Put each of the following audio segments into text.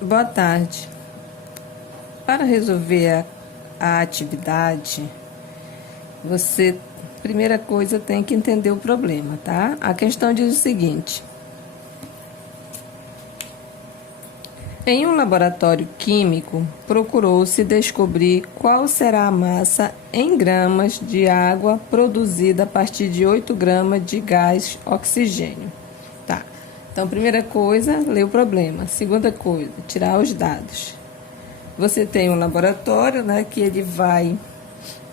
Boa tarde. Para resolver a atividade, você, primeira coisa, tem que entender o problema, tá? A questão diz o seguinte: em um laboratório químico, procurou-se descobrir qual será a massa em gramas de água produzida a partir de 8 gramas de gás oxigênio. Tá. Então, primeira coisa, ler o problema. Segunda coisa, tirar os dados. Você tem um laboratório, né, que ele vai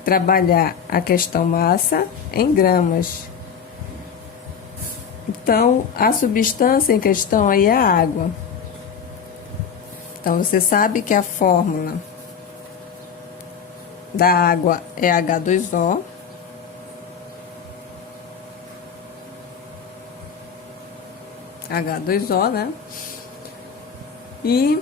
trabalhar a questão massa em gramas. Então, a substância em questão aí é a água. Então, você sabe que a fórmula da água é H2O. H2O, né? E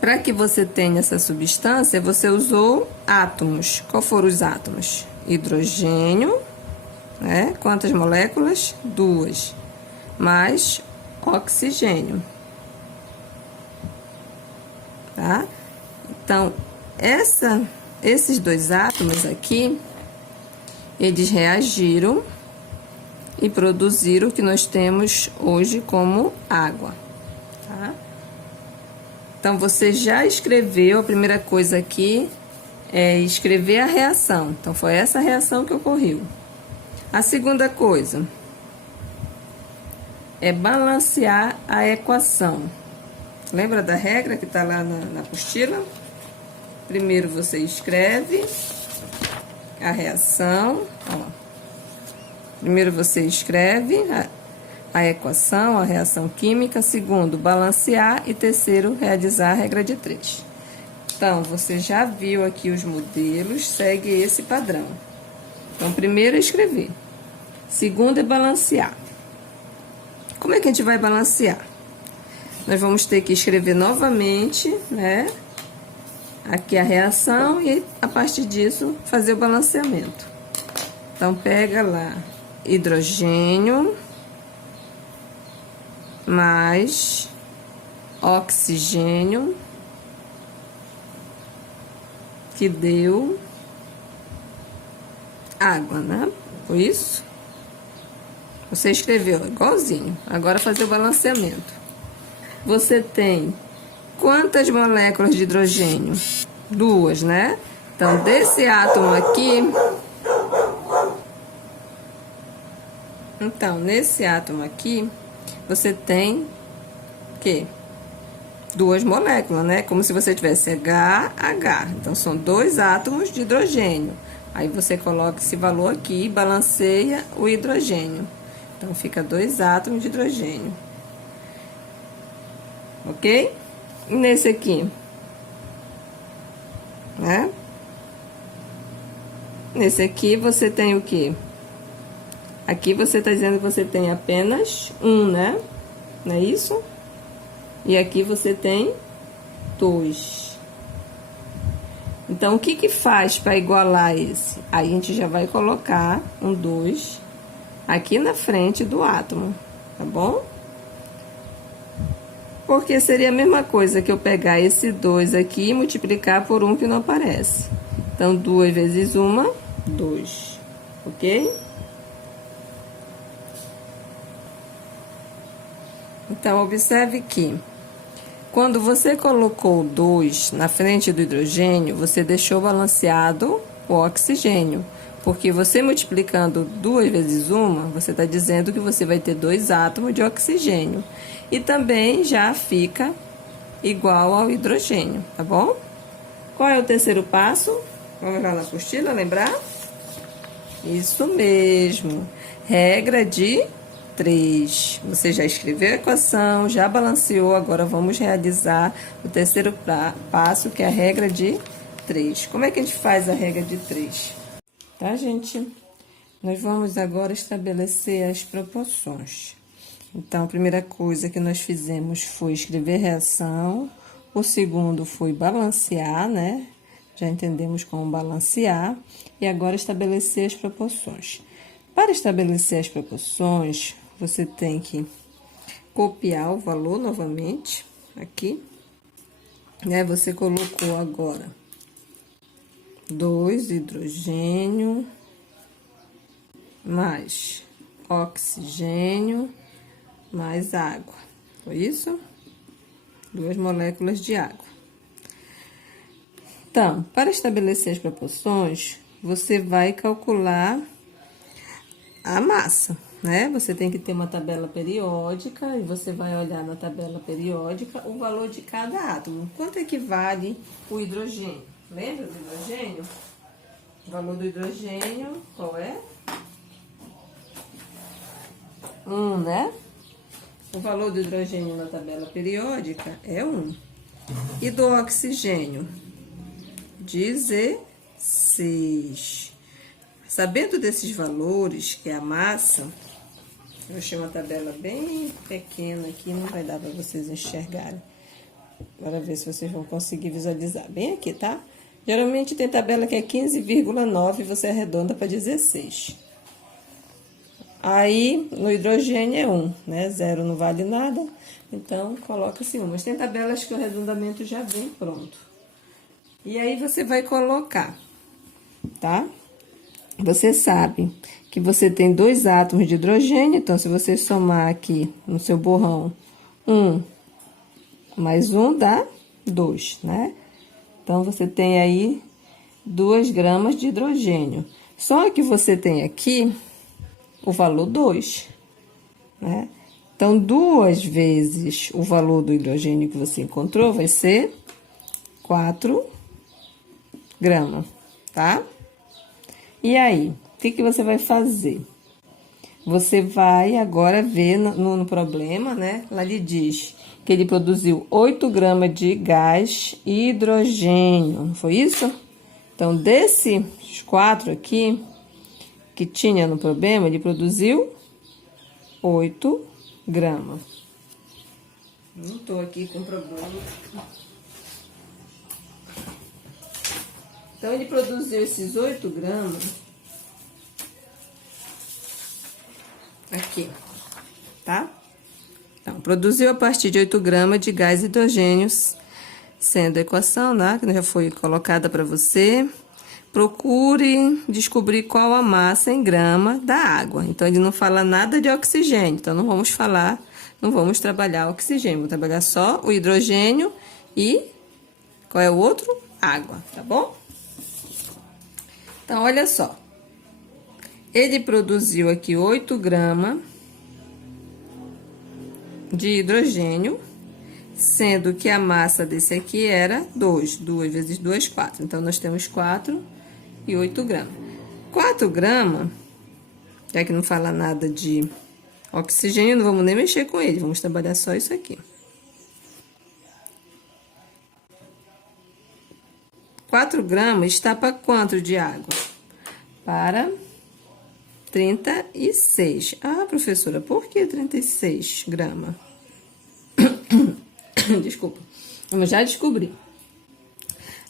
para que você tenha essa substância, você usou átomos. Qual foram os átomos? Hidrogênio, né? Quantas moléculas? 2. Mais oxigênio. Tá? Então, esses dois átomos aqui, eles reagiram e produziram o que nós temos hoje como água, tá? Então, você já escreveu, a primeira coisa aqui é escrever a reação. Então, foi essa reação que ocorreu. A segunda coisa é balancear a equação. Lembra da regra que está lá na apostila? Primeiro você escreve a reação, ó. Primeiro você escreve a equação, a reação química. Segundo, balancear. E terceiro, realizar a regra de 3. Então, você já viu aqui os modelos, segue esse padrão. Então, primeiro é escrever. Segundo é balancear. Como é que a gente vai balancear? Nós vamos ter que escrever novamente, né? Aqui a reação e, a partir disso, fazer o balanceamento. Então, pega lá hidrogênio mais oxigênio, que deu água, né? Foi isso? Você escreveu igualzinho. Agora, fazer o balanceamento. Você tem quantas moléculas de hidrogênio? 2, né? Então, desse átomo aqui... Então, nesse átomo aqui, você tem o quê? 2 moléculas, né? Como se você tivesse HH. Então, são 2 átomos de hidrogênio. Aí, você coloca esse valor aqui e balanceia o hidrogênio. Então, fica 2 átomos de hidrogênio. Ok? E nesse aqui, né? Nesse aqui, você tem o quê? Aqui você está dizendo que você tem apenas 1, né? Não é isso? E aqui você tem 2. Então, o que que faz para igualar esse? Aí, a gente já vai colocar um 2 aqui na frente do átomo, tá bom? Porque seria a mesma coisa que eu pegar esse 2 aqui e multiplicar por 1 que não aparece. Então, 2 vezes 1, 2. Ok? Então, observe que quando você colocou 2 na frente do hidrogênio, você deixou balanceado o oxigênio. Porque você multiplicando 2 vezes 1, você está dizendo que você vai ter 2 átomos de oxigênio. E também já fica igual ao hidrogênio, tá bom? Qual é o terceiro passo? Vamos lá na apostila, lembrar? Isso mesmo. Regra de 3. Você já escreveu a equação, já balanceou, agora vamos realizar o terceiro passo, que é a regra de 3. Como é que a gente faz a regra de 3? Tá, gente? Nós vamos agora estabelecer as proporções. Então, a primeira coisa que nós fizemos foi escrever reação. O segundo foi balancear, né? Já entendemos como balancear. E agora estabelecer as proporções. Para estabelecer as proporções, você tem que copiar o valor novamente, aqui, né? Você colocou agora 2 hidrogênio mais oxigênio mais água. Foi isso? 2 moléculas de água. Então, para estabelecer as proporções, você vai calcular a massa, né? Você tem que ter uma tabela periódica e você vai olhar na tabela periódica o valor de cada átomo. Quanto equivale o hidrogênio? Lembra do hidrogênio? O valor do hidrogênio, qual é? 1, né? O valor do hidrogênio na tabela periódica é 1. E do oxigênio? 16. Sabendo desses valores, que é a massa, eu achei uma tabela bem pequena aqui, não vai dar para vocês enxergarem. Agora ver se vocês vão conseguir visualizar. Bem aqui, tá? Geralmente tem tabela que é 15,9 e você arredonda para 16. Aí, no hidrogênio é 1, né? 0 não vale nada, então coloca-se 1. Mas tem tabelas que o arredondamento já vem pronto. E aí, você vai colocar, tá? Você sabe que você tem 2 átomos de hidrogênio, então, se você somar aqui no seu borrão 1 mais 1 dá 2, né? Então, você tem aí 2 gramas de hidrogênio. Só que você tem aqui o valor 2, né? Então, 2 vezes o valor do hidrogênio que você encontrou vai ser 4 gramas, tá? E aí, o que você vai fazer? Você vai agora ver no problema, né? Lá ele diz que ele produziu 8 gramas de gás hidrogênio, não foi isso? Então, desses 4 aqui que tinha no problema, ele produziu 8 gramas. Não tô aqui com problema. Então, ele produziu esses 8 gramas aqui, tá? Então, produziu a partir de 8 gramas de gás hidrogênio, sendo a equação, né, que já foi colocada para você. Procure descobrir qual a massa em grama da água. Então, ele não fala nada de oxigênio. Então, não vamos trabalhar oxigênio. Vamos trabalhar só o hidrogênio e qual é o outro? Água, tá bom? Então, olha só. Ele produziu aqui 8 gramas de hidrogênio, sendo que a massa desse aqui era 2. 2 vezes 2, 4. Então, nós temos 4 e 8 gramas. 4 gramas, já que não fala nada de oxigênio, não vamos nem mexer com ele, vamos trabalhar só isso aqui. 4 gramas está para quanto de água? Para 36. Ah, professora, por que 36 gramas? Desculpa, eu já descobri.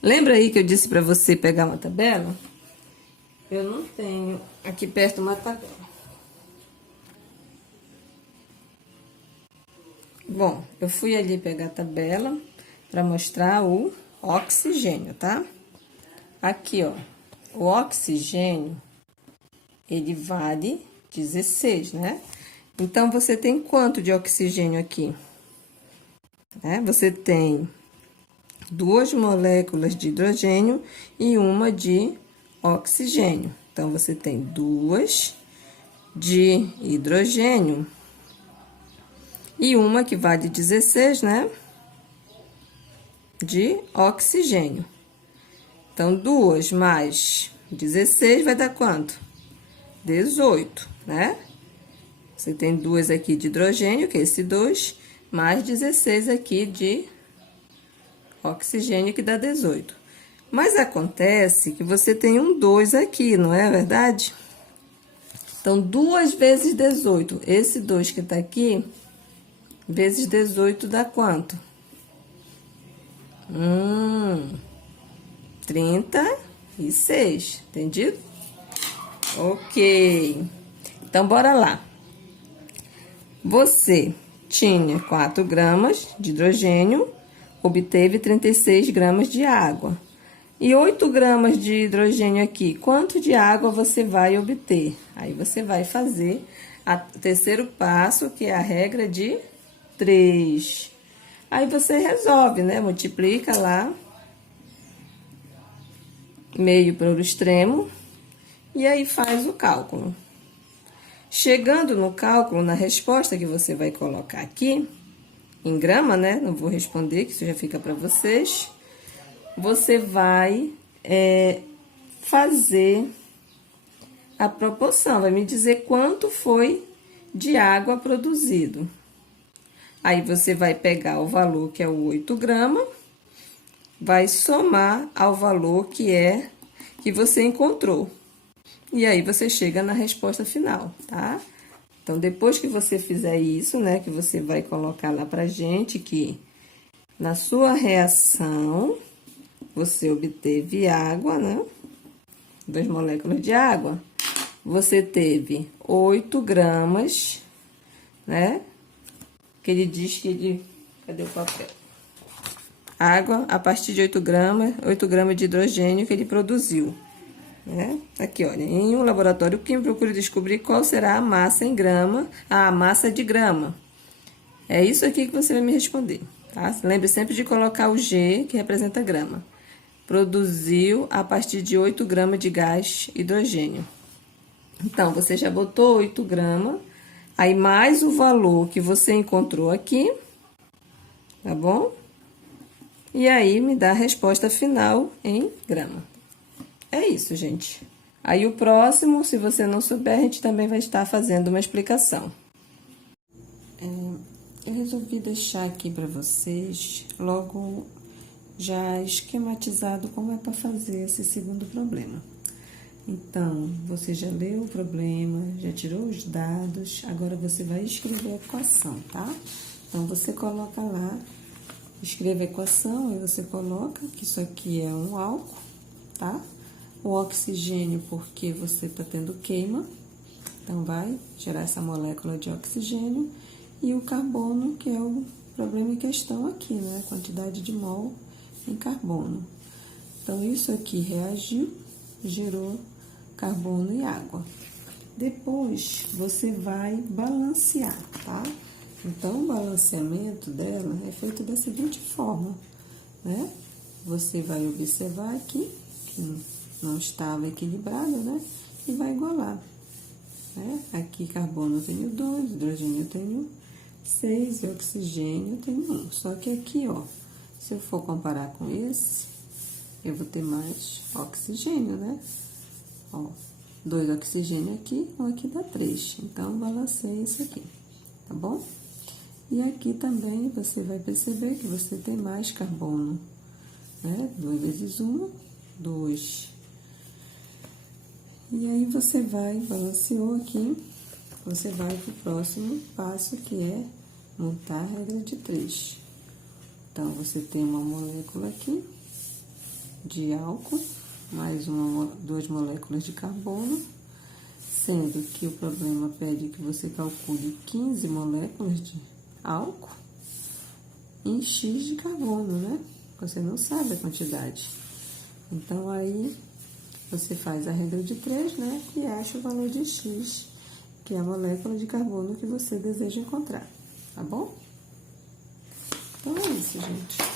Lembra aí que eu disse para você pegar uma tabela? Eu não tenho aqui perto uma tabela. Bom, eu fui ali pegar a tabela para mostrar o oxigênio, tá? Aqui, ó, o oxigênio, ele vale 16, né? Então, você tem quanto de oxigênio aqui? Você tem 2 moléculas de hidrogênio e uma de oxigênio. Então, você tem 2 de hidrogênio e uma que vale 16, né? De oxigênio. Então, 2 mais 16 vai dar quanto? 18, né? Você tem 2 aqui de hidrogênio, que é esse 2, mais 16 aqui de oxigênio, que dá 18. Mas acontece que você tem um 2 aqui, não é verdade? Então, 2 vezes 18. Esse 2 que tá aqui, vezes 18 dá quanto? 36, entendido? Ok. Então, bora lá. Você tinha 4 gramas de hidrogênio, obteve 36 gramas de água. E 8 gramas de hidrogênio aqui, quanto de água você vai obter? Aí você vai fazer o terceiro passo, que é a regra de 3. Aí você resolve, né? Multiplica lá, meio para o extremo, e aí faz o cálculo. Chegando no cálculo, na resposta que você vai colocar aqui, em grama, né? Não vou responder, que isso já fica para vocês. Você vai fazer a proporção, vai me dizer quanto foi de água produzido. Aí, você vai pegar o valor que é o 8 gramas, vai somar ao valor que você encontrou. E aí, você chega na resposta final, tá? Então, depois que você fizer isso, né, que você vai colocar lá pra gente que na sua reação, você obteve água, né? 2 moléculas de água. Você teve 8 gramas, né? Que ele diz que ele... Cadê o papel? Água a partir de 8 gramas de hidrogênio que ele produziu. Né? Aqui, olha, em um laboratório químico, procure descobrir qual será a massa em grama, a massa de grama. É isso aqui que você vai me responder, tá? Lembre sempre de colocar o G, que representa grama. Produziu a partir de 8 gramas de gás hidrogênio. Então, você já botou 8 gramas, aí mais o valor que você encontrou aqui, tá bom? E aí, me dá a resposta final em grama. É isso, gente. Aí, o próximo, se você não souber, a gente também vai estar fazendo uma explicação. Eu resolvi deixar aqui para vocês, logo já esquematizado como é para fazer esse segundo problema. Então, você já leu o problema, já tirou os dados, agora você vai escrever a equação, tá? Então, você coloca lá, escreve a equação, aí você coloca que isso aqui é um álcool, tá? O oxigênio, porque você tá tendo queima, então vai gerar essa molécula de oxigênio, e o carbono, que é o problema em questão aqui, né? Quantidade de mol em carbono. Então, isso aqui reagiu, gerou carbono e água. Depois, você vai balancear, tá? Então, o balanceamento dela é feito da seguinte forma, né? Você vai observar aqui que não estava equilibrado, né? E vai igualar, né? Aqui, carbono eu tenho 2, hidrogênio eu tenho 6 e oxigênio eu tenho 1. Só que aqui, ó, se eu for comparar com esse, eu vou ter mais oxigênio, né? Ó, 2 oxigênio aqui, 1 aqui dá 3. Então, balancei isso aqui, tá bom? E aqui também você vai perceber que você tem mais carbono, né? 2 vezes 1, 2. E aí, você vai, balanceou aqui, você vai pro próximo passo, que é montar a regra de 3. Então, você tem uma molécula aqui de álcool, mais 2 moléculas de carbono, sendo que o problema pede que você calcule 15 moléculas de álcool em X de carbono, né? Você não sabe a quantidade. Então, aí, você faz a regra de 3, né? E acha o valor de X, que é a molécula de carbono que você deseja encontrar, tá bom? Então, é isso, gente.